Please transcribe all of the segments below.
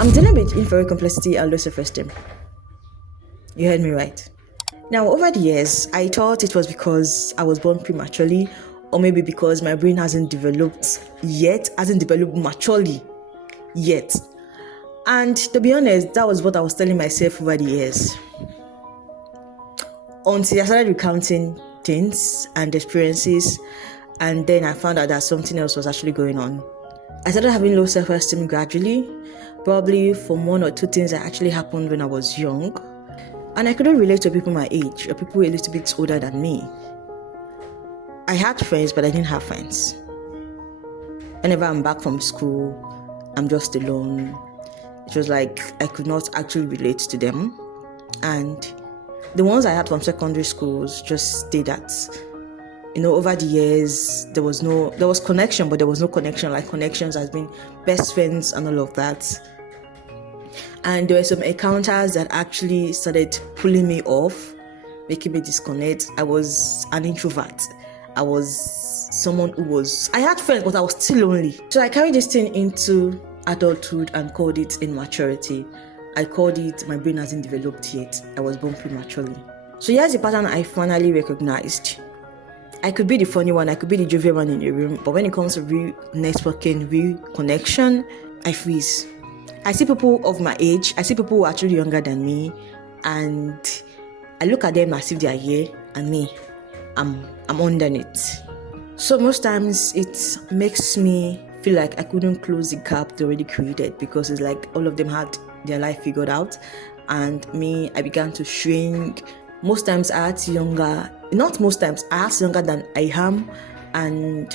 I'm dealing with inferior complexity and low self-esteem. You heard me right. Now, over the years, I thought it was because I was born prematurely, or maybe because my brain hasn't developed maturely yet. And to be honest, that was what I was telling myself over the years. Until I started recounting things and experiences, and then I found out that something else was actually going on. I started having low self-esteem gradually, probably from one or two things that actually happened when I was young. And I couldn't relate to people my age or people a little bit older than me. I had friends, but I didn't have friends. Whenever I'm back from school, I'm just alone. It was like I could not actually relate to them. And the ones I had from secondary schools just stayed at, over the years, there was connection, but there was no connection like connections as being best friends and all of that. And there were some encounters that actually started pulling me off, making me disconnect. I was an introvert. I was someone I had friends, but I was still lonely. So I carried this thing into adulthood and called it immaturity. I called it my brain hasn't developed yet. I was born prematurely. So here's a pattern I finally recognized. I could be the funny one, I could be the jovial one in the room, but when it comes to real networking, real connection, I freeze. I see people of my age, I see people who are actually younger than me, and I look at them as if they are here, and me, I'm underneath. So most times it makes me feel like I couldn't close the gap they already created, because it's like all of them had their life figured out, and me, I began to shrink. Most times I act younger, not most times, I act younger than I am, and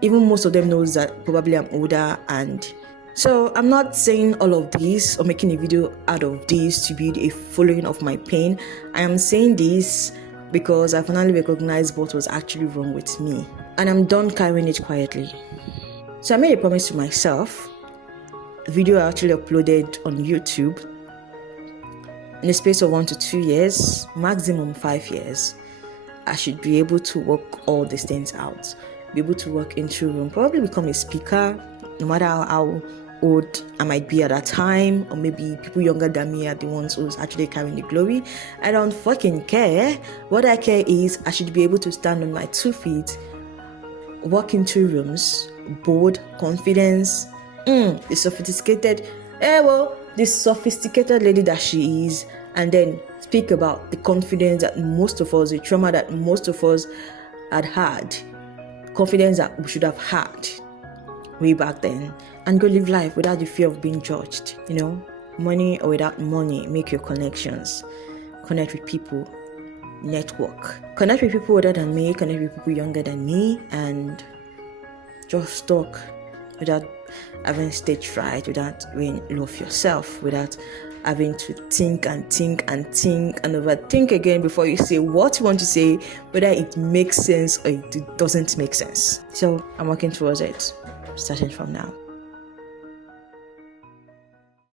even most of them knows that probably I'm older. And so I'm not saying all of this or making a video out of this to build a following of my pain. I am saying this because I finally recognized what was actually wrong with me, and I'm done carrying it quietly. So I made a promise to myself. The video I actually uploaded on YouTube. In the space of 1 to 2 years, maximum 5 years, I should be able to work all these things out. Be able to work into a room, probably become a speaker, no matter how old I might be at that time, or maybe people younger than me are the ones who's actually carrying the glory. I don't fucking care. What I care is I should be able to stand on my 2 feet, walk into rooms, bold, confidence, the sophisticated lady that she is, and then speak about the confidence that most of us, the trauma that most of us had, confidence that we should have had way back then, and go live life without the fear of being judged. Money or without money, make your connections, connect with people, network, connect with people older than me, connect with people younger than me, and just talk without having stage fright, without being low of yourself, without having to think and overthink again before you say what you want to say, whether it makes sense or it doesn't make sense. So I'm working towards it, starting from now.